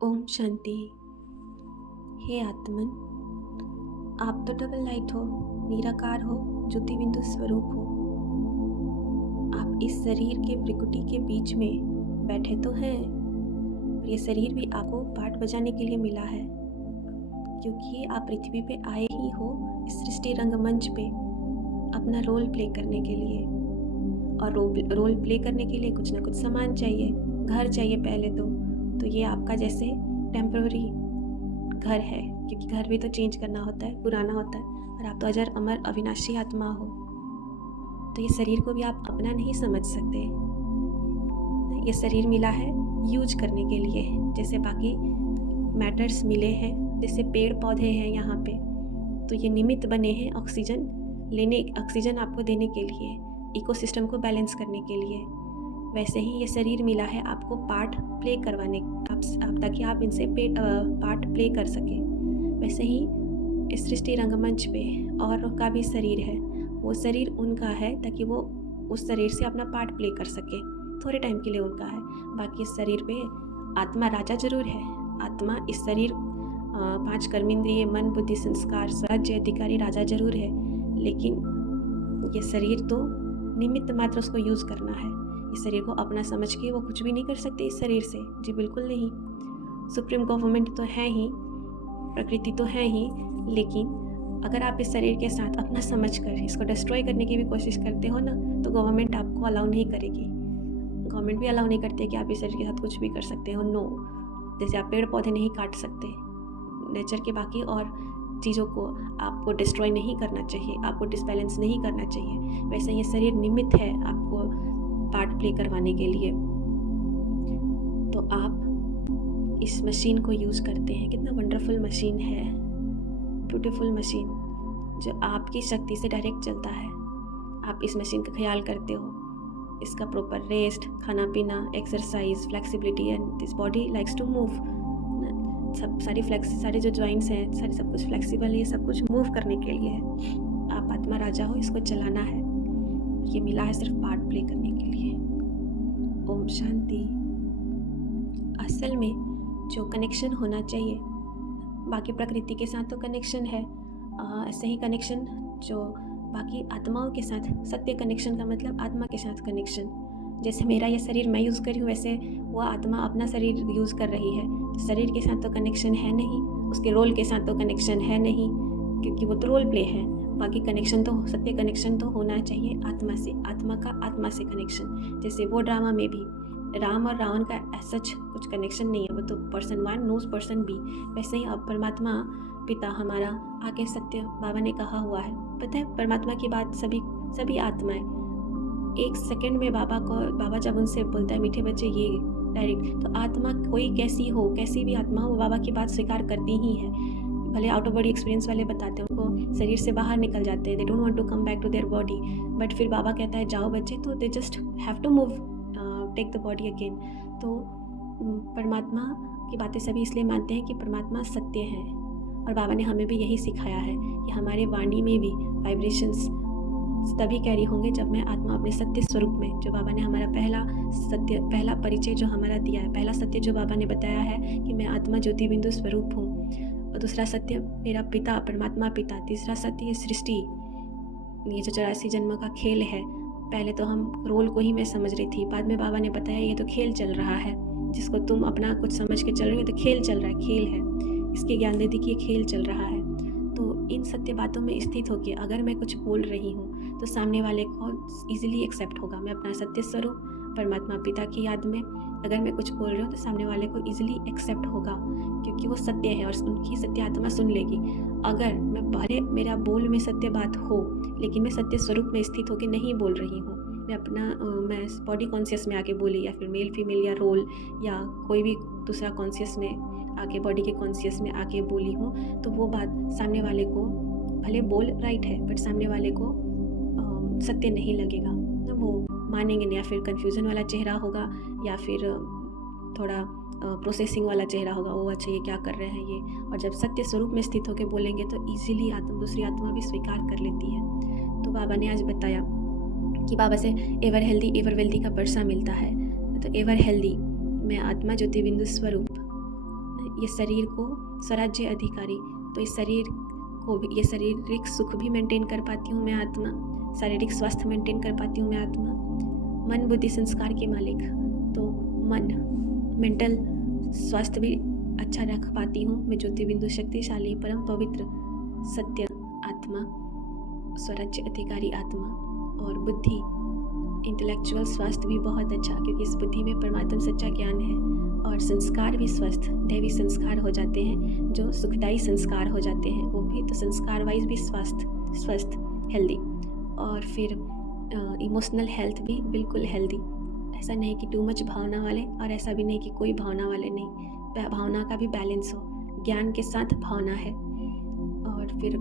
ओम शांति। हे आत्मन, आप तो double light हो, निराकार हो, ज्योति बिंदु स्वरूप हो। आप इस शरीर के विकृति के बीच में बैठे तो हैं, पर ये शरीर भी आपको पाठ बजाने के लिए मिला है, क्योंकि आप पृथ्वी पे आए ही हो इस सृष्टि रंगमंच पे अपना रोल प्ले करने के लिए। और रोल प्ले करने के लिए कुछ ना कुछ सामान चाहिए, घर चाहिए पहले तो ये आपका जैसे टेम्पररी घर है, क्योंकि घर भी तो चेंज करना होता है, पुराना होता है, और आप तो अजर अमर अविनाशी आत्मा हो। तो ये शरीर को भी आप अपना नहीं समझ सकते। ये शरीर मिला है यूज करने के लिए, जैसे बाकी मैटर्स मिले हैं, जैसे पेड़ पौधे हैं यहाँ पे, तो ये निमित्त बने हैं ऑक्सीजन आपको देने के लिए, इकोसिस्टम को बैलेंस करने के लिए। वैसे ही ये शरीर मिला है आपको पार्ट प्ले करवाने ताकि आप इनसे पार्ट प्ले कर सकें। वैसे ही इस सृष्टि रंगमंच पे और का भी शरीर है, वो शरीर उनका है ताकि वो उस शरीर से अपना पार्ट प्ले कर सके, थोड़े टाइम के लिए उनका है। बाकी इस शरीर पे आत्मा राजा जरूर है। आत्मा इस शरीर 5 कर्मेंद्रिय, मन, बुद्धि, संस्कार, स्वराज्य अधिकारी राजा जरूर है, लेकिन ये शरीर तो निमित्त मात्र उसको यूज़ करना है। इस शरीर को अपना समझ के वो कुछ भी नहीं कर सकते इस शरीर से, जी बिल्कुल नहीं। सुप्रीम गवर्नमेंट तो है ही, प्रकृति तो है ही, लेकिन अगर आप इस शरीर के साथ अपना समझ कर इसको डिस्ट्रॉय करने की भी कोशिश करते हो ना, तो गवर्नमेंट आपको अलाउ नहीं करेगी। गवर्नमेंट भी अलाउ नहीं करती है कि आप इस शरीर के साथ कुछ भी कर सकते हो, नो। जैसे आप पेड़ पौधे नहीं काट सकते, नेचर के बाकी और चीज़ों को आपको डिस्ट्रॉय नहीं करना चाहिए, आपको डिसबैलेंस नहीं करना चाहिए। वैसे ये शरीर निमित्त है आपको पार्ट प्ले करवाने के लिए। तो आप इस मशीन को यूज़ करते हैं। कितना वंडरफुल मशीन है, ब्यूटीफुल मशीन, जो आपकी शक्ति से डायरेक्ट चलता है। आप इस मशीन का ख्याल करते हो, इसका प्रॉपर रेस्ट, खाना पीना, exercise, flexibility, and this body likes to move. सारे जो जॉइंट्स हैं, सब कुछ फ्लेक्सिबल है, ये सब कुछ मूव करने के लिए है। आप आत्मा राजा हो, इसको चलाना है। ये मिला है सिर्फ पार्ट प्ले करने के लिए। ओम शांति। असल में जो कनेक्शन होना चाहिए, बाकी प्रकृति के साथ तो कनेक्शन है, ऐसे ही कनेक्शन जो बाकी आत्माओं के साथ, सत्य कनेक्शन का मतलब आत्मा के साथ कनेक्शन। जैसे मेरा ये शरीर मैं यूज़ कर रही हूँ, वैसे वो आत्मा अपना शरीर यूज़ कर रही है। तो शरीर के साथ तो कनेक्शन है नहीं, उसके रोल के साथ तो कनेक्शन है नहीं, क्योंकि वो तो रोल प्ले है। बाकी कनेक्शन तो, सत्य कनेक्शन तो होना चाहिए आत्मा से, आत्मा का आत्मा से कनेक्शन। जैसे वो ड्रामा में भी राम और रावण का सच कुछ कनेक्शन नहीं है, वो तो पर्सन 1 नोज पर्सन बी। वैसे ही अब परमात्मा पिता हमारा आके सत्य बाबा ने कहा हुआ है, पता है परमात्मा की बात सभी आत्माएं एक सेकंड में बाबा जब उनसे बोलता है मीठे बच्चे ये डायरेक्ट, तो आत्मा कोई कैसी हो, कैसी भी आत्मा हो, वो बाबा की बात स्वीकार करती ही है। भले आउट ऑफ बॉडी एक्सपीरियंस वाले बताते हैं, उनको शरीर से बाहर निकल जाते हैं, they don't want to come back to their body, but फिर बाबा कहता है जाओ बच्चे, तो they just have to move, take the body again. तो परमात्मा की बातें सभी इसलिए मानते हैं कि परमात्मा सत्य है, और बाबा ने हमें भी यही सिखाया है कि हमारे वाणी में भी वाइब्रेशंस तभी कैरी होंगे जब मैं आत्मा अपने सत्य स्वरूप में, जो बाबा ने हमारा पहला परिचय जो हमारा दिया है, पहला सत्य जो बाबा ने बताया है कि मैं आत्मा ज्योति बिंदु स्वरूप हूँ, और दूसरा सत्य मेरा पिता परमात्मा पिता, तीसरा सत्य सृष्टि, ये जो 84 जन्म का खेल है। पहले तो हम रोल को ही मैं समझ रही थी, बाद में बाबा ने बताया ये तो खेल चल रहा है, जिसको तुम अपना कुछ समझ के चल रहे हो, तो खेल चल रहा है, खेल है। इसके ज्ञान दे दी कि ये खेल चल रहा है। तो इन सत्य बातों में स्थित होकर अगर मैं कुछ बोल रही हूँ तो सामने वाले को ईजिली एक्सेप्ट होगा। मैं अपना सत्य स्वरूप परमात्मा पिता की याद में अगर मैं कुछ बोल रही हूँ तो सामने वाले को ईजिली एक्सेप्ट होगा, क्योंकि वो सत्य है और उनकी सत्य आत्मा सुन लेगी। अगर मैं भले मेरा बोल में सत्य बात हो, लेकिन मैं सत्य स्वरूप में स्थित होकर नहीं बोल रही हूँ, मैं बॉडी कॉन्शियस में आके बोली, या फिर मेल फीमेल या रोल या कोई भी दूसरा कॉन्शियस में आके, बॉडी के कॉन्शियस में आके बोली हूँ, तो वो बात सामने वाले को भले बोल राइट है, बट सामने वाले को सत्य नहीं लगेगा, वो मानेंगे नहीं, या फिर कन्फ्यूज़न वाला चेहरा होगा, या फिर थोड़ा प्रोसेसिंग वाला चेहरा होगा, वो अच्छा ये क्या कर रहे हैं ये। और जब सत्य स्वरूप में स्थित होकर बोलेंगे तो ईजिली दूसरी आत्मा भी स्वीकार कर लेती है। तो बाबा ने आज बताया कि बाबा से एवर हेल्दी एवर वेल्दी का बरसा मिलता है। तो एवर हेल्दी, मैं आत्मा ज्योति बिंदु स्वरूप ये शरीर को स्वराज्य अधिकारी, तो इस शरीर को भी, ये शारीरिक सुख भी मेंटेन कर पाती हूँ मैं आत्मा, शारीरिक स्वास्थ्य मेंटेन कर पाती हूँ मैं आत्मा। मन बुद्धि संस्कार के मालिक, तो मन मेंटल स्वास्थ्य भी अच्छा रख पाती हूँ मैं, ज्योति बिंदु शक्तिशाली परम पवित्र सत्य आत्मा, स्वराज्य अधिकारी आत्मा। और बुद्धि इंटेलेक्चुअल स्वास्थ्य भी बहुत अच्छा, क्योंकि इस बुद्धि में परमात्मा सच्चा ज्ञान है। और संस्कार भी स्वस्थ, दैवी संस्कार हो जाते हैं, जो सुखदायी संस्कार हो जाते हैं, वो भी तो संस्कार वाइज भी स्वस्थ हेल्दी। और फिर इमोशनल हेल्थ भी बिल्कुल हेल्दी, ऐसा नहीं कि टू मच भावना वाले और ऐसा भी नहीं कि कोई भावना वाले नहीं, भावना का भी बैलेंस हो, ज्ञान के साथ भावना है। और फिर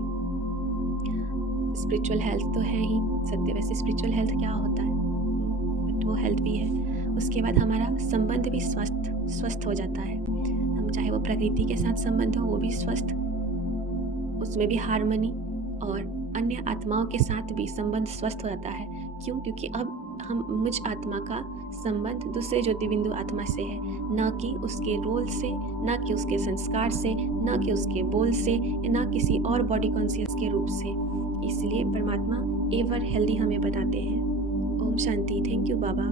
स्पिरिचुअल हेल्थ तो है ही सत्य, वैसे स्पिरिचुअल हेल्थ क्या होता है, बट वो हेल्थ भी है। उसके बाद हमारा संबंध भी स्वस्थ हो जाता है, हम चाहे वो प्रकृति के साथ संबंध हो वो भी स्वस्थ, उसमें भी हार्मनी, और अन्य आत्माओं के साथ भी संबंध स्वस्थ हो जाता है। क्यों? क्योंकि अब मुझ आत्मा का संबंध दूसरे ज्योति बिंदु आत्मा से है, न कि उसके रोल से, न कि उसके संस्कार से, न कि उसके बोल से, न किसी और बॉडी कॉन्शियस के रूप से। इसलिए परमात्मा एवर हेल्दी हमें बताते हैं। ओम शांति। Thank you Baba.